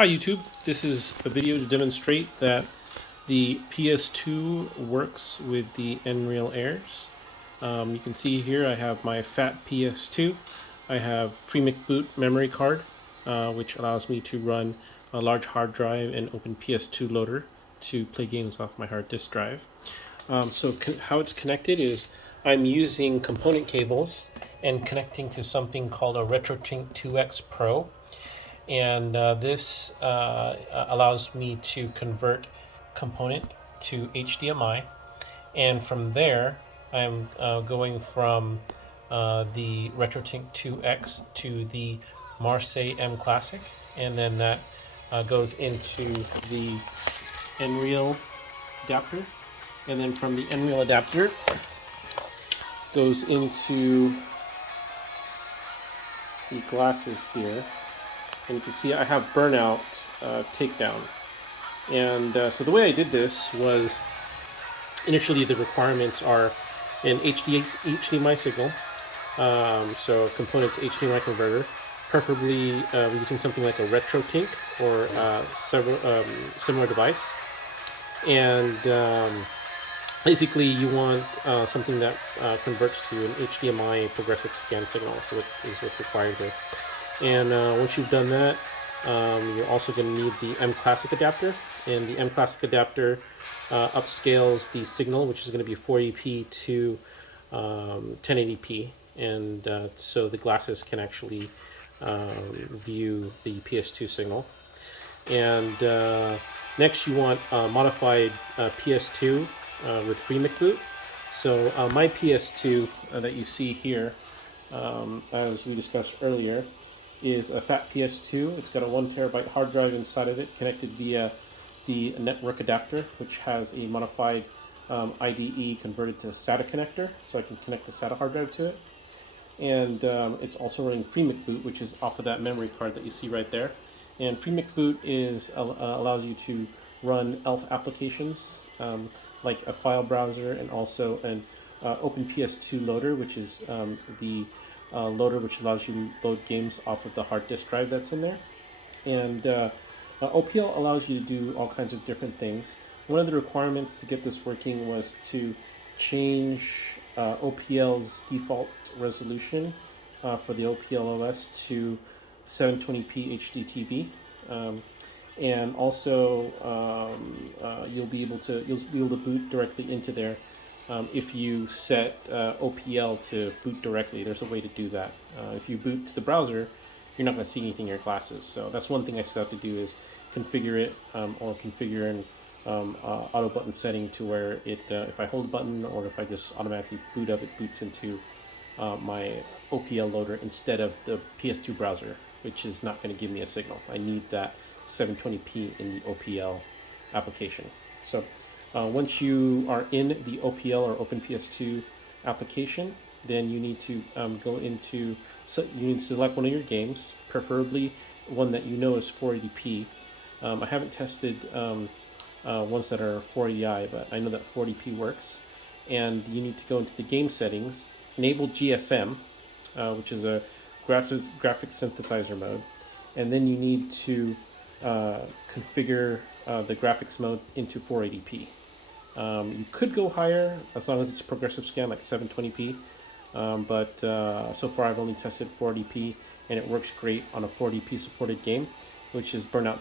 Hi YouTube, this is a video to demonstrate that the PS2 works with the nreal airs. You can see here I have my fat PS2. I have FreeMcBoot memory card, which allows me to run a large hard drive and open PS2 loader to play games off my hard disk drive. How it's connected is I'm using component cables and connecting to something called a RetroTink 2X Pro. And this allows me to convert component to HDMI, and from there I'm going from the RetroTink 2X to the Marseille mClassic, and then that goes into the nreal adapter, and then from the nreal adapter goes into the glasses here. And you can see I have burnout takedown. And so the way I did this was, initially the requirements are an HDMI signal, so a component to HDMI converter, preferably using something like a RetroTink or similar device. And basically you want something that converts to an HDMI progressive scan signal, so it is what's required here. And once you've done that, you're also going to need the mClassic adapter. And the mClassic adapter upscales the signal, which is going to be 480p to 1080p. And so the glasses can actually view the PS2 signal. And next you want modified PS2 with FreeMcBoot. So my PS2 that you see here, as we discussed earlier, is a fat PS2. It's got a 1 terabyte hard drive inside of it, connected via the network adapter, which has a modified IDE converted to SATA connector, so I can connect the SATA hard drive to it. And it's also running FreeMcBoot, which is off of that memory card that you see right there. And FreeMcBoot allows you to run ELF applications like a file browser, and also an Open PS2 loader, which is the loader which allows you to load games off of the hard disk drive that's in there. And OPL allows you to do all kinds of different things. One of the requirements to get this working was to change OPL's default resolution for the OPL OS to 720p HDTV. And also you'll be able to boot directly into there. If you set OPL to boot directly, there's a way to do that. If you boot to the browser, you're not going to see anything in your glasses. So that's one thing I still have to do, is configure it, or configure an auto button setting to where it, if I hold a button or if I just automatically boot up, it boots into my OPL loader instead of the PS2 browser, which is not going to give me a signal. I need that 720p in the OPL application. So once you are in the OPL or OpenPS2 application, then you need to go into, so you need to select one of your games, preferably one that you know is 480p. I haven't tested ones that are 480i, but I know that 480p works. And you need to go into the game settings, enable GSM, which is a graphic synthesizer mode, and then you need to configure the graphics mode into 480p. You could go higher as long as it's progressive scan, like 720p, but so far I've only tested 480p, and it works great on a 480p supported game, which is Burnout